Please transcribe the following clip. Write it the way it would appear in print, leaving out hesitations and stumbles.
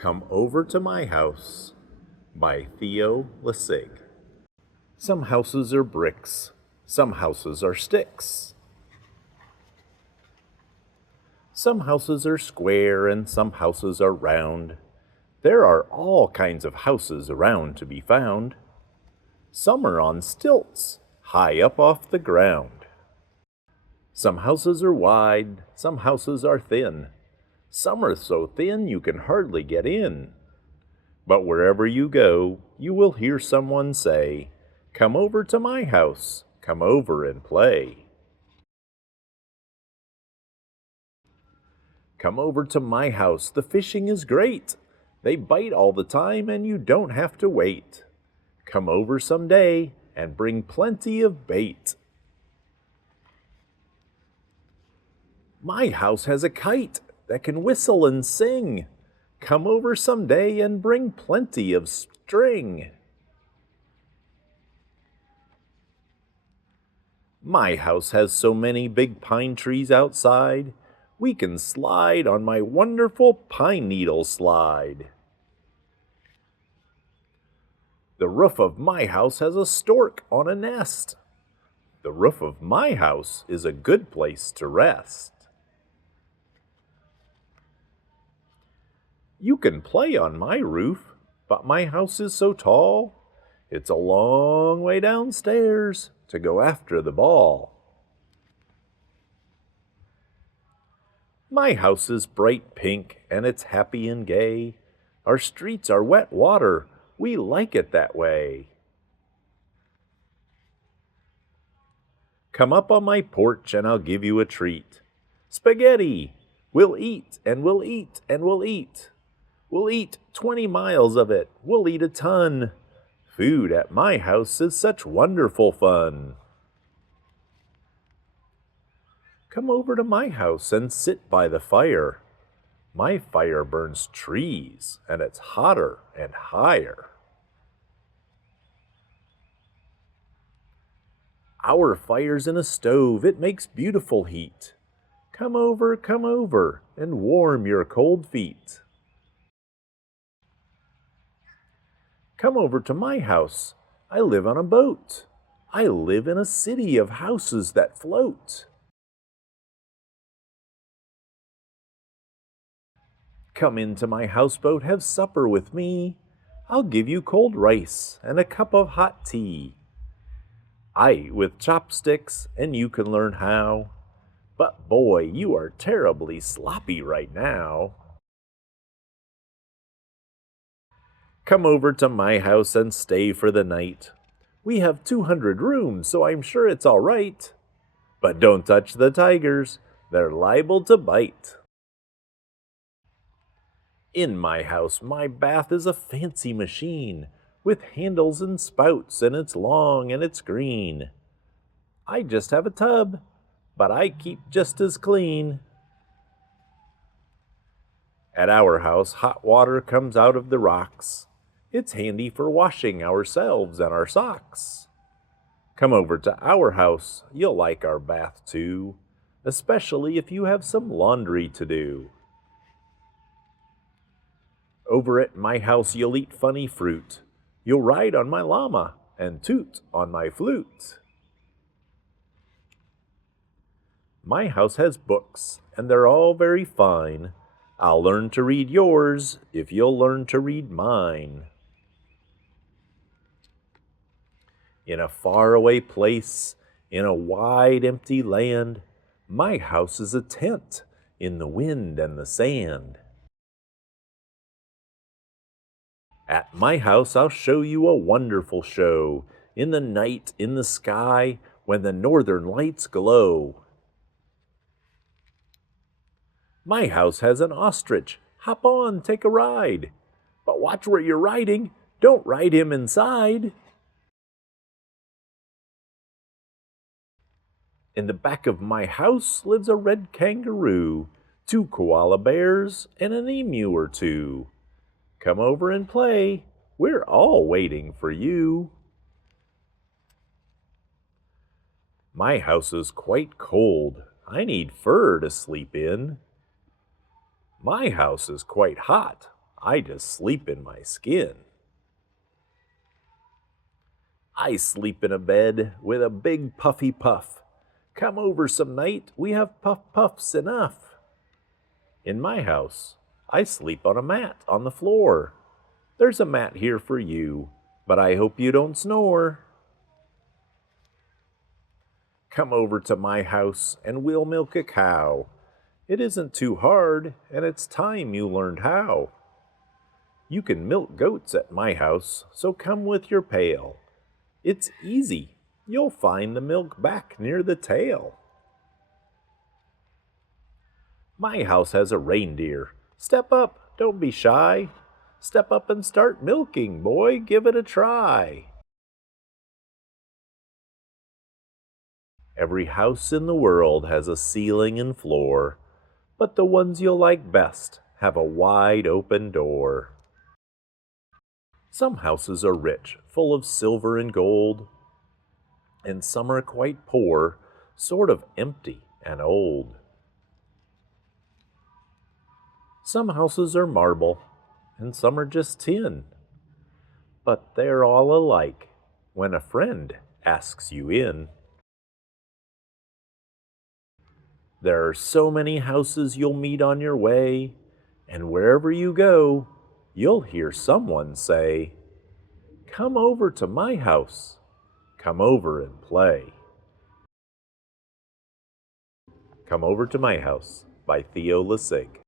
Come Over to My House by Theo, LeSieg. Some houses are bricks, some houses are sticks. Some houses are square and some houses are round. There are all kinds of houses around to be found. Some are on stilts, high up off the ground. Some houses are wide, some houses are thin. Some are so thin you can hardly get in. But wherever you go, you will hear someone say, "Come over to my house, come over and play." Come over to my house, the fishing is great. They bite all the time and you don't have to wait. Come over someday and bring plenty of bait. My house has a kite that can whistle and sing. Come over someday and bring plenty of string. My house has so many big pine trees outside. We can slide on my wonderful pine needle slide. The roof of my house has a stork on a nest. The roof of my house is a good place to rest. You can play on my roof, but my house is so tall, it's a long way downstairs to go after the ball. My house is bright pink and it's happy and gay. Our streets are wet water, we like it that way. Come up on my porch and I'll give you a treat. Spaghetti! We'll eat and we'll eat and we'll eat. We'll eat 20 miles of it. We'll eat a ton. Food at my house is such wonderful fun. Come over to my house and sit by the fire. My fire burns trees, and it's hotter and higher. Our fire's in a stove. It makes beautiful heat. Come over, and warm your cold feet. Come over to my house. I live on a boat. I live in a city of houses that float. Come into my houseboat, have supper with me. I'll give you cold rice and a cup of hot tea. I eat with chopsticks, and you can learn how. But boy, you are terribly sloppy right now. Come over to my house and stay for the night. We have 200 rooms, so I'm sure it's all right. But don't touch the tigers, they're liable to bite. In my house, my bath is a fancy machine with handles and spouts, and it's long and it's green. I just have a tub, but I keep just as clean. At our house, hot water comes out of the rocks. It's handy for washing ourselves and our socks. Come over to our house, you'll like our bath too, especially if you have some laundry to do. Over at my house you'll eat funny fruit. You'll ride on my llama and toot on my flute. My house has books, and they're all very fine. I'll learn to read yours if you'll learn to read mine. In a faraway place, in a wide empty land, my house is a tent in the wind and the sand. At my house I'll show you a wonderful show, in the night, in the sky, when the northern lights glow. My house has an ostrich. Hop on, take a ride. But watch where you're riding. Don't ride him inside. In the back of my house lives a red kangaroo, 2 koala bears, and an emu or two. Come over and play. We're all waiting for you. My house is quite cold. I need fur to sleep in. My house is quite hot. I just sleep in my skin. I sleep in a bed with a big puffy puff. Come over some night, we have puffs enough. In my house, I sleep on a mat on the floor. There's a mat here for you, but I hope you don't snore. Come over to my house and we'll milk a cow. It isn't too hard, and it's time you learned how. You can milk goats at my house, so come with your pail. It's easy. You'll find the milk back near the tail. My house has a reindeer. Step up, don't be shy. Step up and start milking, boy, give it a try. Every house in the world has a ceiling and floor, but the ones you'll like best have a wide open door. Some houses are rich, full of silver and gold, and some are quite poor, sort of empty and old. Some houses are marble, and some are just tin, but they're all alike when a friend asks you in. There are so many houses you'll meet on your way, and wherever you go, you'll hear someone say, "Come over to my house, come over and play." Come Over to My House by Theo LeSieg.